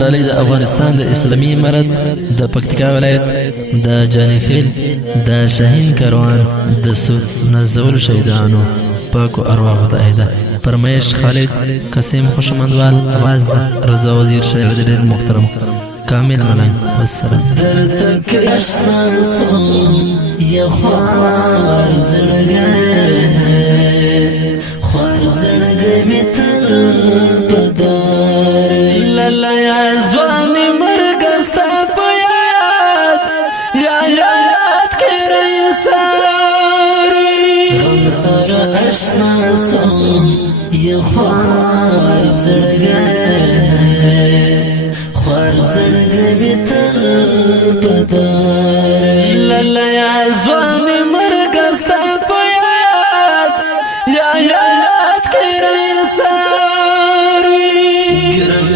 ډالۍ د افغانستان د اسلامي امارت د پکتیکا ولایت د جانخیل د شاهین کاروان د سود نزول شهیدانو پاکو ارواحو ته اهدا فرمایش خالد قاسم خوشمندوال आवाज د رضا وزیر شاعر د ډېر محترم کامل ملنګ والسلام درته کرشنا سوم یا خوار زړګی مې تل پدار لالا یا ځواني مرګ ستا په یاد یا یاد کې رئیسار غم سره اشنا سوم یا خوار زړګی مې تل پدار لالا یا ځواني مرګ ستا په یاد یا یاد کې رئیسار ګران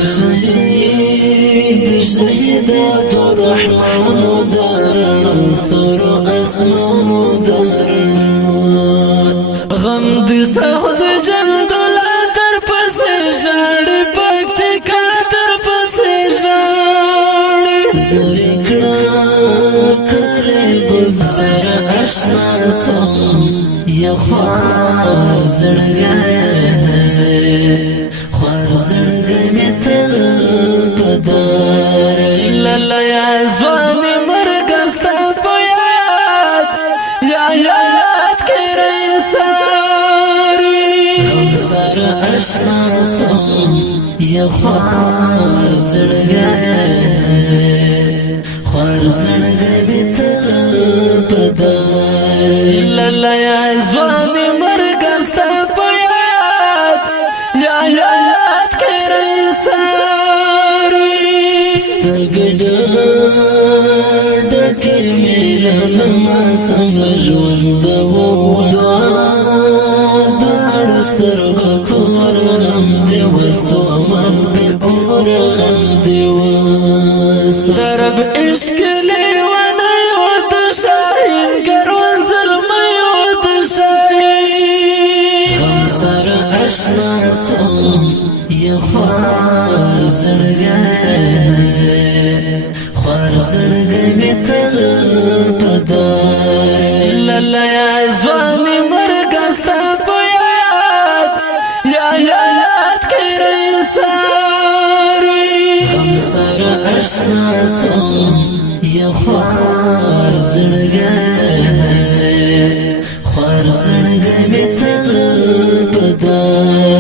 شهید عبدالرحمن دارن سترو اسمانو دارن غم دې سخت جندلا تر پسې ژاړي پکتیکا تر پسې ژاړي زری کړه ګل سره اشنا سوم یا خوار زړګی مې تل پدار لالا یا ځواني مرګ ستا په یاد یا یاد کې رئیسار غم سره اشنا سوم یا خوار زړګی مې تل پدار لالا یا ځواني مرګ ستا په یاد یا یاد کې رئیسار سترګې ډکې مې له لمه سم ژوند دواړو سترګو تور غم دې وسو من بې اور غم دې وسو درب عشق لیونی و د شاهین کاروان زلمی و د شاهین غم سره اشنا سوم یا خوار زړګی مې تل پدار لالا یا ځواني مرګ ستا په یاد یا یاد کې رئیسار غم سره اشنا سوم یا خوار زړګی